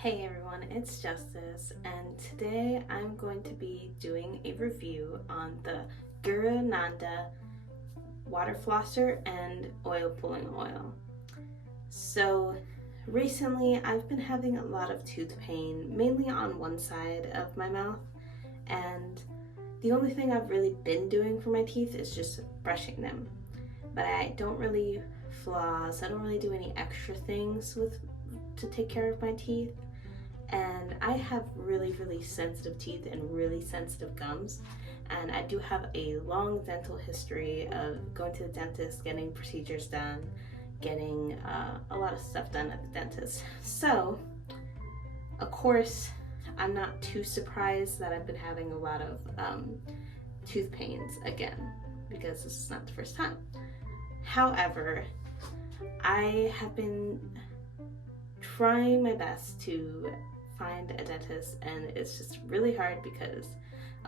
Hey everyone, it's Justice, and today I'm going to be doing a review on the GuruNanda water flosser and oil pulling oil. So recently I've been having a lot of tooth pain, mainly on one side of my mouth, and the only thing I've really been doing for my teeth is just brushing them. But I don't really floss, I don't really do any extra things to take care of my teeth. And I have really sensitive teeth and really sensitive gums, and I do have a long dental history of going to the dentist, getting procedures done, getting a lot of stuff done at the dentist. So of course I'm not too surprised that I've been having a lot of tooth pains again, because this is not the first time. However, I have been trying my best to find a dentist, and it's just really hard because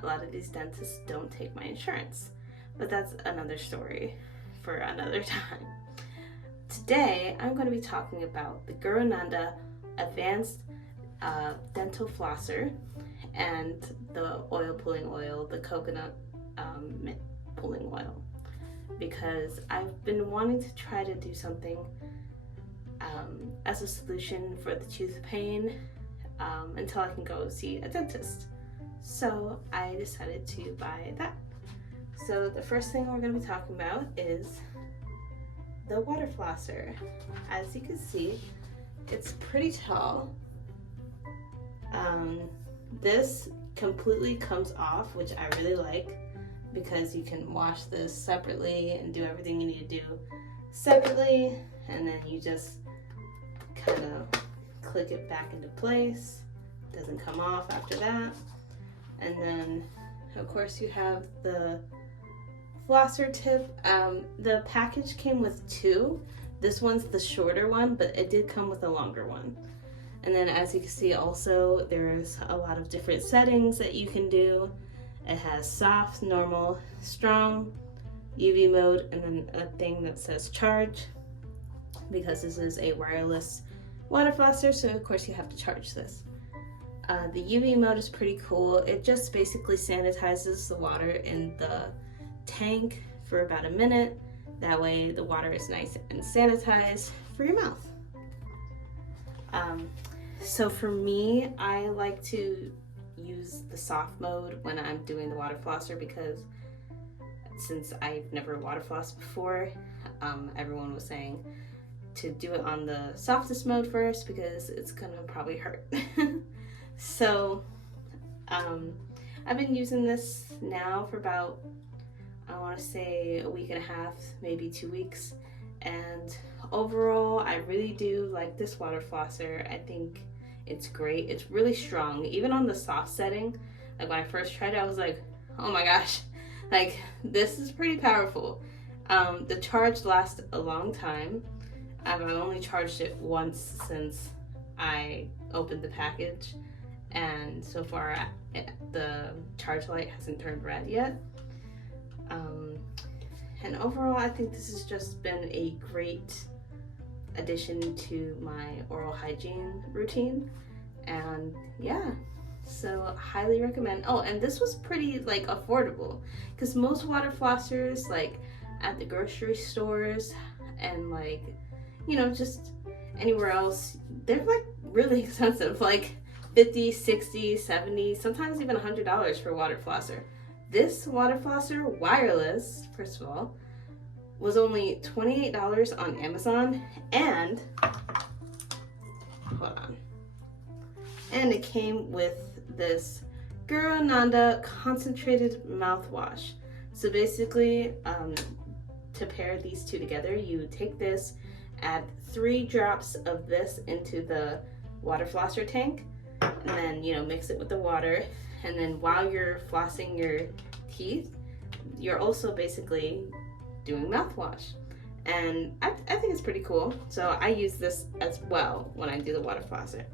a lot of these dentists don't take my insurance. But that's another story for another time. Today I'm going to be talking about the GuruNanda Advanced Dental Flosser and the oil pulling oil, the coconut mint pulling oil, because I've been wanting to try to do something as a solution for the tooth pain until I can go see a dentist. So I decided to buy that. So the first thing we're going to be talking about is the water flosser. As you can see, it's pretty tall. This completely comes off, which I really like, because you can wash this separately and do everything you need to do separately, and then you just kind of click it back into place. Doesn't come off after that. And then of course you have the flosser tip. The package came with two. This one's the shorter one, but it did come with a longer one. And then as you can see, also there's a lot of different settings that you can do. It has soft, normal, strong, UV mode, and then a thing that says charge, because this is a wireless water flosser, so of course you have to charge this. The UV mode is pretty cool. It just basically sanitizes the water in the tank for about a minute. That way the water is nice and sanitized for your mouth. So for me, I like to use the soft mode when I'm doing the water flosser, because since I've never water flossed before, everyone was saying to do it on the softest mode first because it's gonna probably hurt. So I've been using this now for about, I want to say, a week and a half, maybe 2 weeks, and overall I really do like this water flosser. I think it's great. It's really strong, even on the soft setting. Like when I first tried it, I was like, oh my gosh, like this is pretty powerful. The charge lasts a long time. I've only charged it once since I opened the package, and so far the charge light hasn't turned red yet. And overall I think this has just been a great addition to my oral hygiene routine, and yeah, so highly recommend. Oh, and this was pretty like affordable, because most water flossers like at the grocery stores and like, you know, just anywhere else, they're like really expensive, like 50, 60, 70, sometimes even $100 for a water flosser. This water flosser, wireless, first of all, was only $28 on Amazon, and hold on, and it came with this GuruNanda concentrated mouthwash. So basically, to pair these two together, you take this, add 3 drops of this into the water flosser tank, and then, you know, mix it with the water, and then while you're flossing your teeth, you're also basically doing mouthwash. And I think it's pretty cool, so I use this as well when I do the water flosser.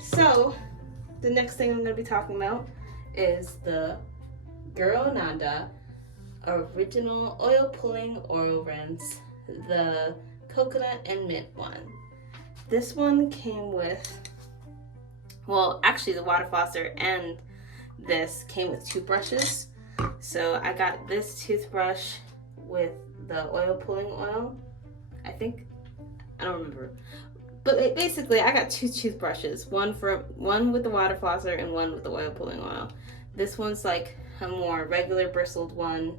So the next thing I'm going to be talking about is the GuruNanda Original Oil Pulling Oil Rinse, the coconut and mint one. This one came with, well, actually the water flosser and this came with toothbrushes. So I got this toothbrush with the oil pulling oil, I think. I don't remember. But basically, I got two toothbrushes, one with the water flosser and one with the oil pulling oil. This one's like a more regular bristled one,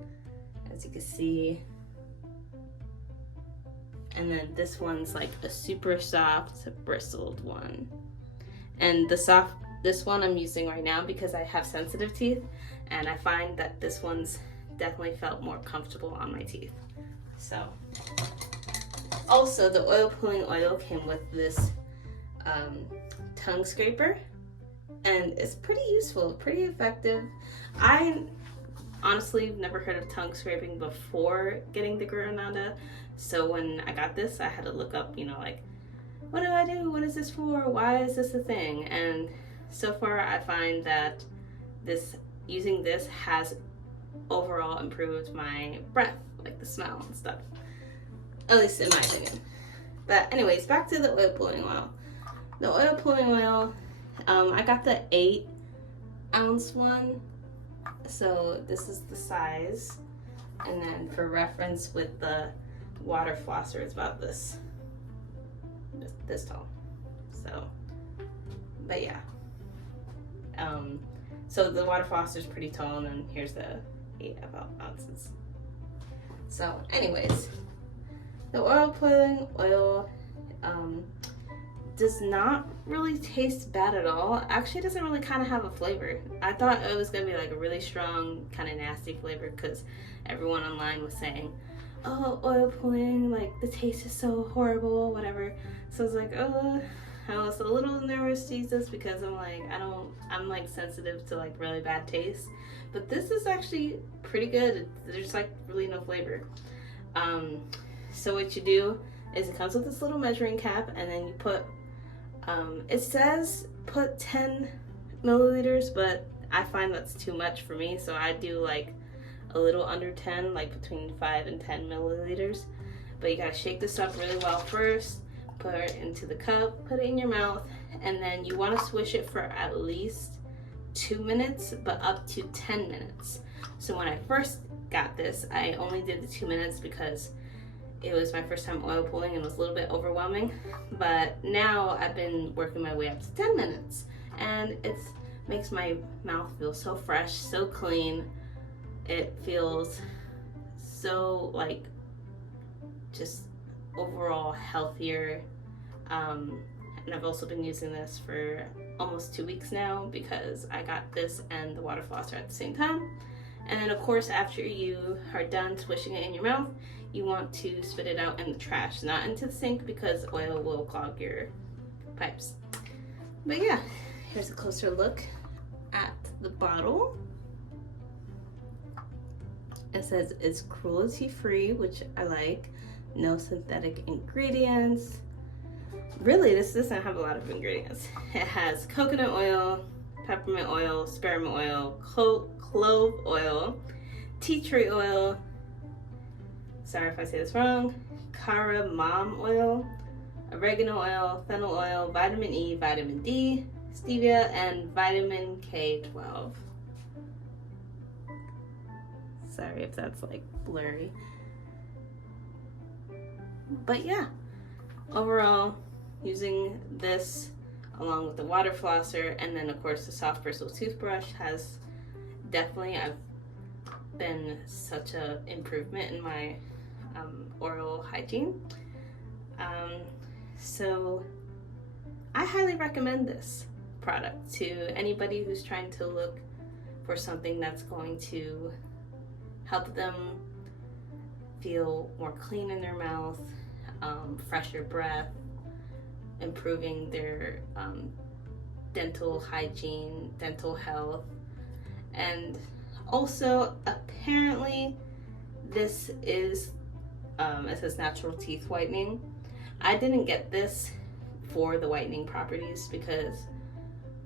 as you can see. And then this one's like a super soft bristled one. And this one I'm using right now because I have sensitive teeth, and I find that this one's definitely felt more comfortable on my teeth. So, also the oil pulling oil came with this tongue scraper, and it's pretty useful, pretty effective. I honestly never heard of tongue scraping before getting the GuruNanda, so when I got this, I had to look up, like, what do I do? What is this for? Why is this a thing? And so far, I find that using this has overall improved my breath, like the smell and stuff. At least in my opinion. But anyways, back to the oil pulling oil. The oil pulling oil, I got the 8-ounce one. So this is the size. And then for reference with the water flosser, it's about this tall. So, but yeah. So the water flosser is pretty tall, and then here's the 8 ounces. So anyways, the oil pulling oil does not really taste bad at all. Actually, it doesn't really kind of have a flavor. I thought it was gonna be like a really strong, kind of nasty flavor because everyone online was saying, oh, oil pulling, like the taste is so horrible, whatever. So I was like, oh, I was a little nervous to use this because I'm like sensitive to like really bad taste. But this is actually pretty good. There's like really no flavor. So what you do is it comes with this little measuring cap, and then you put, it says put 10 milliliters, but I find that's too much for me. So I do like a little under 10, like between 5 and 10 milliliters. But you gotta shake this up really well first, put it into the cup, put it in your mouth, and then you wanna swish it for at least 2 minutes, but up to 10 minutes. So when I first got this, I only did the 2 minutes because it was my first time oil pulling and it was a little bit overwhelming. But now I've been working my way up to 10 minutes, and it makes my mouth feel so fresh, so clean. It feels so like just overall healthier. And I've also been using this for almost 2 weeks now because I got this and the water flosser at the same time. And then of course, after you are done swishing it in your mouth, you want to spit it out in the trash, not into the sink, because oil will clog your pipes. But yeah, here's a closer look at the bottle. It says it's cruelty free, which I like. No synthetic ingredients. Really, this doesn't have a lot of ingredients. It has coconut oil, peppermint oil, spearmint oil, clove oil, tea tree oil, sorry if I say this wrong, cardamom oil, oregano oil, fennel oil, vitamin E, vitamin D, stevia, and vitamin K12. Sorry if that's like blurry. But yeah, overall, using this along with the water flosser and then of course the soft bristle toothbrush has definitely, I've been such a improvement in my oral hygiene. So I highly recommend this product to anybody who's trying to look for something that's going to help them feel more clean in their mouth, fresher breath, improving their dental hygiene, dental health. And also apparently this is it says natural teeth whitening. I didn't get this for the whitening properties because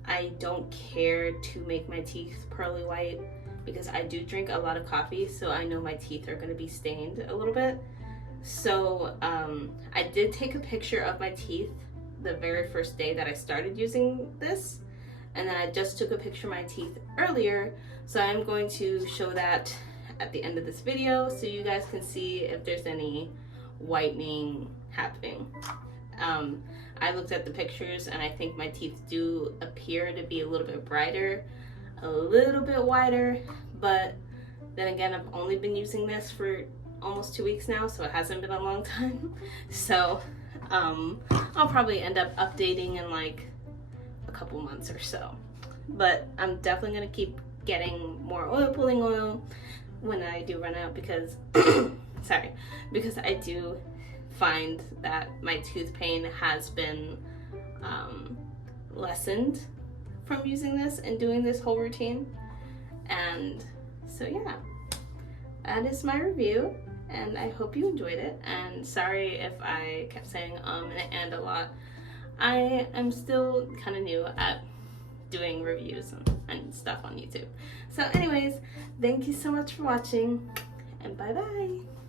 I don't care to make my teeth pearly white, because I do drink a lot of coffee, so I know my teeth are going to be stained a little bit. So I did take a picture of my teeth the very first day that I started using this, and then I just took a picture of my teeth earlier, so I'm going to show that at the end of this video so you guys can see if there's any whitening happening. I looked at the pictures and I think my teeth do appear to be a little bit brighter, a little bit whiter, but then again, I've only been using this for almost 2 weeks now, so it hasn't been a long time. So I'll probably end up updating in like a couple months or so. But I'm definitely gonna keep getting more oil pulling oil when I do run out, because sorry, because I do find that my tooth pain has been lessened from using this and doing this whole routine. And so yeah, that is my review, and I hope you enjoyed it. And sorry if I kept saying and a lot. I am still kind of new at doing reviews and stuff on YouTube. So anyways, thank you so much for watching, and bye bye.